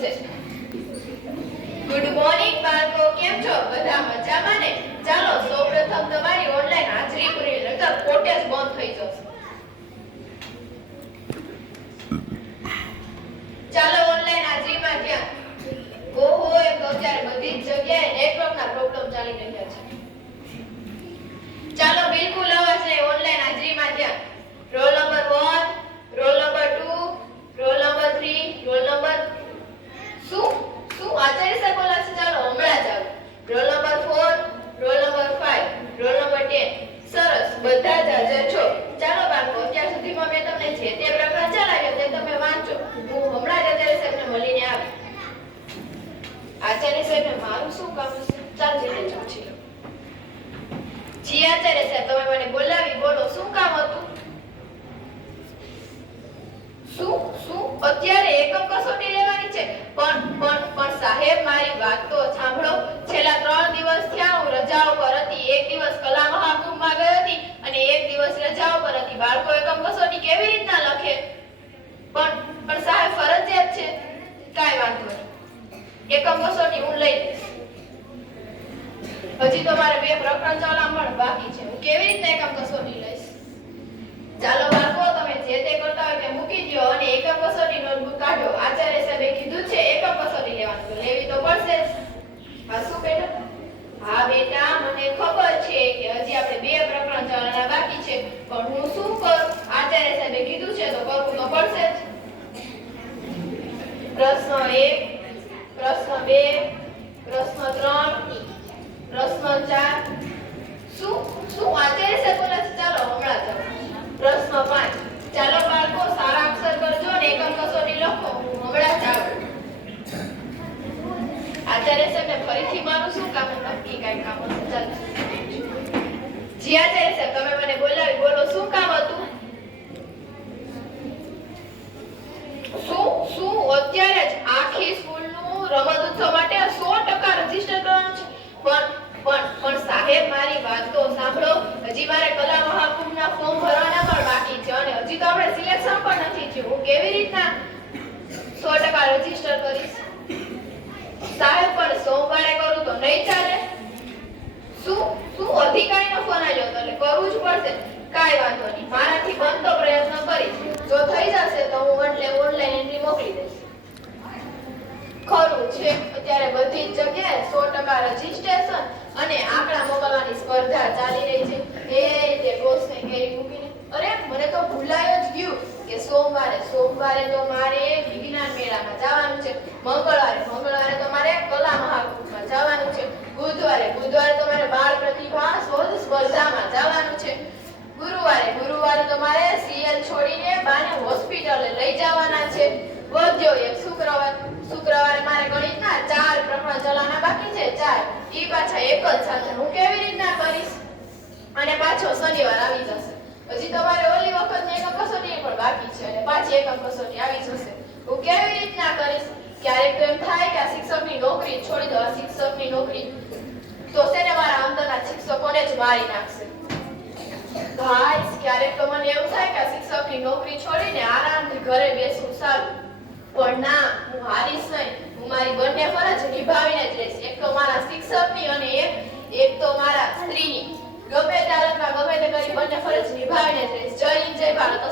બોલશે. Good morning બાળકો, કેમ છો? બધા મજામાં ને? ચાલો સૌપ્રથમ તમારી ઓનલાઈન હાજરી પૂરી, નહીતર કોટેજ બંધ થઈ જશે. ચાલો ઓનલાઈન હાજરીમાં ધ્યાન. ઓહો, એક તો અત્યારે બધી જ જગ્યાએ નેટવર્કના પ્રોબ્લેમ ચાલી રહ્યા છે. ચાલો બિલકુલ અવાજ નહીં, ઓનલાઈન હાજરીમાં ધ્યાન. Roll number 1, roll number 2, roll number 3, roll number શું આચાર્ય સાહેબ બોલા છે? ચાલો હમણાં જ આવો. Roll number 4, roll number 5, roll number 10. સરસ, બધા જ હાજર છો. ચાલો બાળકો, અત્યાર સુધીમાં મેં તમને જે તે પ્રકરણ ચલાવ્યો તે તમે વાંચો. હું હમણાં જ આચાર્ય સાહેબને મળીને આવી. આચાર્ય સાહેબને મારું શું કામ છે? ચાલ જઈને પૂછી લો. જી આચાર્ય સાહેબ, તમે મને બોલાવી, બોલો શું કામ હતું? શું અત્યારે એકમ કસોટી લેવાની છે? પણ સાહેબ, મારી વાત તો સાંભળો. છેલ્લા 3 દિવસ થયા હું રજાઓ પર હતી. એક દિવસ કલા મહાકુંભમાં ગઈ હતી અને એક દિવસ રજાઓ પર હતી. બાળકો એકમ કસોટી કેવી રીતના લખે? પણ સાહેબ, ફરજિયાત છે. કાઈ વાંધો નહીં, એકમ કસોટી હું લઈ લઈશ. હજી તો મારે 2 પ્રકરણ ચલાવવા બાકી છે. હું કેવી રીતના એકમ કસોટી લઈશ? ચાલો બાળકો, તમે જે તે કરતા હોય તે મૂકી દો અને એકમ કસોટી નોટબુક કાઢો. આચાર્ય સાહેબે કીધું છે એકમ કસોટી લેવાનું, તો લેવી તો પડશે જ. હા શું બેટા? હા બેટા, મને ખબર છે કે હજી આપણે 2 પ્રકરણ ચલાવવાના બાકી છે, પણ હું શું કરું? આચાર્ય સાહેબે કીધું છે તો કરવું તો પડશે જ. પ્રશ્ન 1, પ્રશ્ન 2, પ્રશ્ન 3, પ્રશ્ન 4. શું આચાર્ય સાહેબ બોલે છે? ચાલો હમણાં જાઓ. પ્રશ્ન 5. ચાલો બાળકો, સારા અક્ષર કરજો અને એકમ કસોટી લખો. હું હમણાં જ આવું. આચાર્ય સાહેબને ફરીથી મારું શું કામ હતું? નક્કી કાંઈ કામ હતું. ચાલો જી આચાર્ય સાહેબ, તમે મને બોલાવી, બોલો શું કામ હતું? શું અત્યારે જ આખી સ્કૂલનું રમત ઉત્સવ માટે 100% રજીસ્ટર કરવાનું છે? પણ સાહેબ, મારી વાત તો સાંભળો. હજી મારે કલા મહાકુંભના ફોર્મ ભરવાના પણ બાકી છે અને હજી તો આપણે સિલેક્શન પણ નથી થયું. હું કેવી રીતના 100% રજીસ્ટર કરીશ? સાહેબ, પણ સોમવારે કરું તો નહીં ચાલે? શું અધિકારીનો ફોન આવ્યો હતો એટલે કરવું જ પડશે. કાઈ વાંધો નહીં, મારાથી બનતો પ્રયત્ન કરીશ. જો થઈ જશે તો હું ઓનલાઈન એન્ટ્રી મોકલી દઈશ. ખરું છે, અત્યારે બધી જ જગ્યાએ 100% રજીસ્ટ્રેશન અને આંકડા મોકલવાની સ્પર્ધા ચાલી રહી છે. એ તે બોસને કેરી મૂકીને, અરે મને તો ભૂલાય જ ગયું કે સોમવારે તો મારે વિજ્ઞાન મેળામાં જવાનું છે. મંગળવારે તો મારે કલા મહાકુંભમાં જવાનું છે. બુધવારે તો મારે બાળ પ્રતિભા શોધ સ્પર્ધામાં જવાનું છે. ગુરુવારે તો મારે સીએલ છોડીને બાને હોસ્પિટલે લઈ જવાના છે. વધ્યો એક શુક્રવારે મારે ગણિતના 4 પ્રકરણ ચલાવવાના બાકી છે. 4 ઈ પાછા એક જ સાથે. હું કેવી રીતના કરીશ? અને પાછો શનિવાર આવી જશે. હજી તમારે ઓલી વખતની એકમ કસોટી પણ બાકી છે અને પાછી એકમ કસોટી આવી જશે. હું કેવી રીતના કરીશ? ક્યારેક તો એમ થાય કે આ શિક્ષકની નોકરી છોડી દો. આ શિક્ષકની નોકરી તો છે ને મારા અંદરના શિક્ષકોને જ મારી નાખશે. ગાઈસ, ક્યારેક તો મને એવું થાય કે આ શિક્ષકની નોકરી છોડીને આરામથી ઘરે બેસવું સારું. પણ ના, હું હારીશ નહીં. હું મારી બંને ફરજ નિભાવીને જ રહીશ. એક તો મારા શિક્ષકની અને એક તો મારા સ્ત્રીની. ગમે તે હાલતમાં ગમે તે કરી બંને ફરજ નિભાવીને જ રહીશ. જય હિન્દ, જય ભારત.